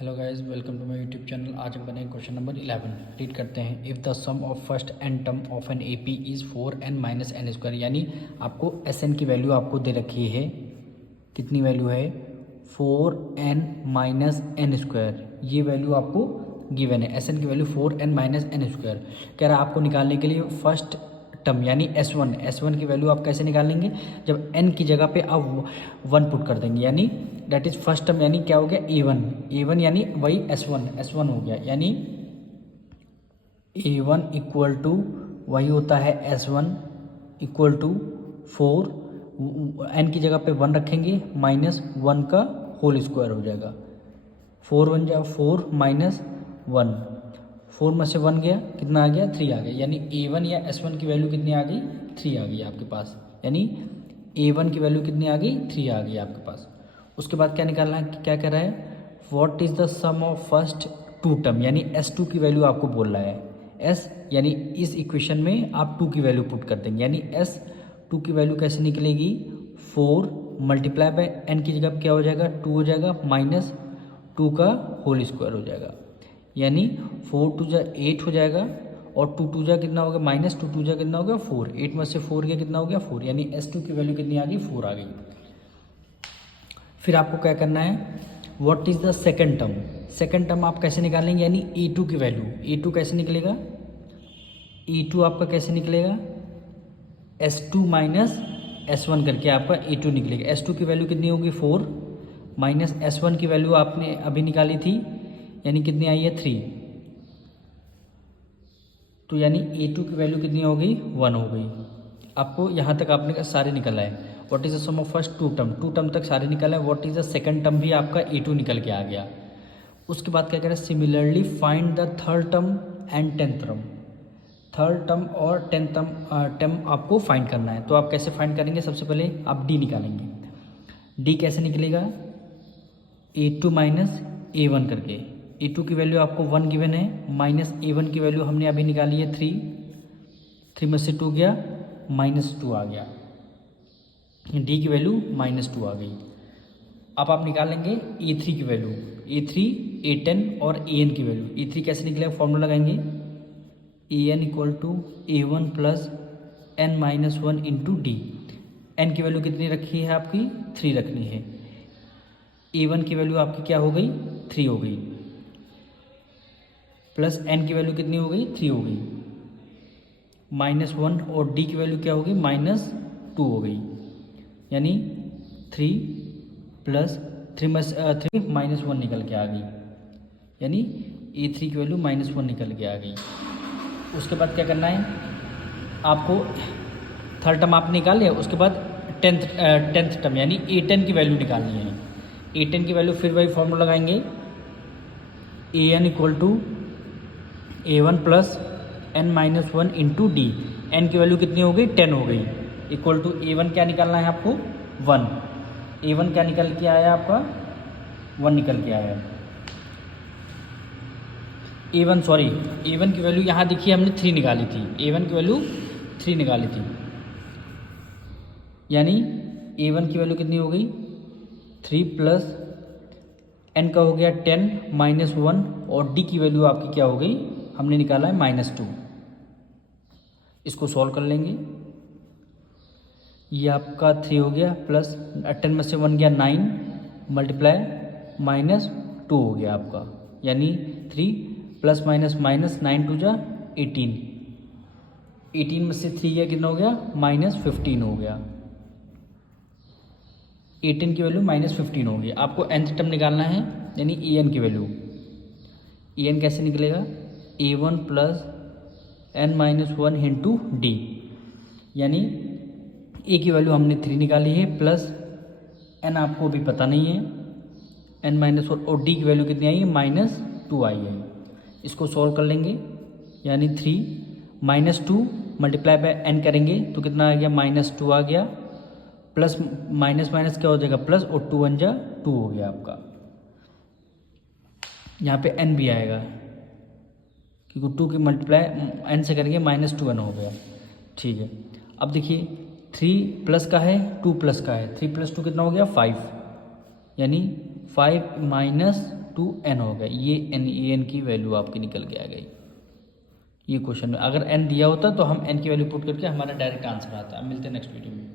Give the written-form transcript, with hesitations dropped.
Hello guys, welcome to my YouTube channel. आज हम बने क्वेश्चन नंबर 11। रीड करते हैं। If the sum of first n term of an AP is 4n minus n square, यानी आपको S की value आपको दे रखी है। कितनी वैल्यू है? 4n minus n square. ये वैल्यू आपको गिवन है। एस की value 4n minus n square. कह रहा है आपको निकालने के लिए फर्स्ट टर्म यानी S1 की वैल्यू आप कैसे निकालेंगे? जब n की जगह पे आप 1 पुट कर देंगे, यानी दैट इज फर्स्ट टर्म, यानी क्या हो गया? A1 यानी वही S1 हो गया, यानी A1 इक्वल टू वही होता है S1 इक्वल टू 4, n की जगह पे 1 रखेंगे, -1 का होल स्क्वायर हो जाएगा। 4 1 जा 4 माइनस 1, 4 में से 1 गया, कितना आ गया? 3 आ गया। यानी A1 या S1 की वैल्यू कितनी आ गई? 3 आ गई आपके पास। यानी A1 की वैल्यू कितनी आ गई? 3 आ गई आपके पास। उसके बाद क्या निकालना है? क्या कह रहा है? What is the sum of first two term, यानी S2 की वैल्यू आपको बोल रहा है। S यानी इस इक्वेशन में आप 2 की वैल्यू पुट कर देंगे, यानी S2 की वैल्यू कैसे निकलेगी? 4 मल्टीप्लाई बाय n की जगह क्या हो जाएगा? 2 हो जाएगा, -2 का होल स्क्वायर हो जाएगा। यानी 4 2 जा 8 हो जाएगा, और 2 2 जा कितना हो गया? -2 2 जा कितना हो गया? 4। 8 में से 4 गया, कितना हो गया? 4। यानी S2 की वैल्यू कितनी आ गई? 4 आ गई। फिर आपको क्या करना है? What is the second term. Second term आप कैसे निकालेंगे? यानी A2 की वैल्यू। A2 कैसे निकलेगा? A2 आपका कैसे निकलेगा? S2 माइनस S1 करके आपका A2 निकलेगा। S2 की वैल्यू कितनी होगी? 4 माइनस S1 की वैल्यू आपने अभी निकाली थी, यानी कितनी आई है? 3। तो यानी A2 की वैल्यू कितनी हो गई? 1 हो गई। आपको यहाँ तक आपने सारे निकल आए। What is the sum of first two term तक सारे निकल आए। What is the second term भी आपका A2 निकल के आ गया। उसके बाद क्या कह रहा है? Similarly find the third term and tenth term. Third term और टेंथ टर्म आपको फाइंड करना है। तो आप कैसे फाइंड करेंगे? सबसे पहले आप D निकालेंगे। D कैसे निकलेगा? A2 माइनस A1 करके। A2 की वैल्यू आपको 1 गिवन है, माइनस A1 की वैल्यू हमने अभी निकाली है 3। 3 में से 2 गया, -2 आ गया। D की वैल्यू -2 आ गई। अब आप निकालेंगे A3 की वैल्यू। A3 A10 और AN की वैल्यू। A3 कैसे निकलेगा? फॉर्मूला लगाएंगे, AN equal to A1 plus n minus 1 into D। n की वैल्यू कितनी रखी है आपकी? 3 रखनी है। A1 की वैल्यू आपकी क्या हो गई? 3 हो गई, प्लस n की वैल्यू कितनी हो गई? 3 हो गई, -1, और D की वैल्यू क्या हो गई? -2 हो गई। यानी 3 प्लस 3 माइनस 1 निकल के आ गई, यानी A3 की वैल्यू -1 निकल के आ गई। उसके बाद क्या करना है आपको? थर्ड टर्म आप निकाल लिया। उसके बाद टेंथ टर्म यानी A10 की वैल्यू निकालनी है। A10 की वैल्यू फिर वही फॉर्मूला लगाएंगे, AN equal to A1 plus n minus 1 into D। n की वैल्यू कितनी हो गई? 10 हो गई, इक्वल टू A1 क्या निकालना है आपको? 1। A1 क्या निकल के आया आपका? 1 निकल के आया। A1 की वैल्यू यहाँ देखिए हमने 3 निकाली थी। A1 की वैल्यू 3 निकाली थी, यानी A1 की वैल्यू कितनी हो गई? 3 प्लस n का हो गया 10 माइनस 1, और D की वैल्यू आपकी क्या हो गई? हमने निकाला है -2। इसको सॉल्व कर लेंगे। ये आपका 3 हो गया, प्लस 10 में से 1 गया 9, मल्टीप्लाई -2 हो गया आपका, यानी 3 प्लस माइनस 9 2 जा 18। 18 में से 3 गया, कितना हो गया? -15 हो गया। 18 की वैल्यू -15 हो गई। आपको nth टर्म निकालना है, यानी AN की वैल्यू। AN कैसे निकलेगा? A1 plus n minus 1 into D, यानी A की वैल्यू हमने 3 निकाली है, प्लस n आपको अभी पता नहीं है, n माइनस 1, और D की वैल्यू कितनी आई है? -2 आई है। इसको सॉल्व कर लेंगे, यानी 3 -2 मल्टीप्लाई बाय n करेंगे तो कितना आ गया? -2 आ गया, प्लस माइनस माइनस क्या हो जाएगा? प्लस, और 2 1 जा 2 हो गया आपका। यहाँ पे n भी आएगा, क्योंकि 2 की मल्टीप्लाई n से करेंगे, -2n हो गया। ठीक है, अब देखिए 3 प्लस का है, 2 प्लस का है। 3 प्लस 2 कितना हो गया? 5, यानी 5 माइनस टू एन हो गया, ये एन ए एन की वैल्यू आपकी निकल के आ गई। ये क्वेश्चन में अगर एन दिया होता तो हम एन की वैल्यू पुट करके हमारा डायरेक्ट आंसर आता। अब मिलते हैं नेक्स्ट वीडियो में।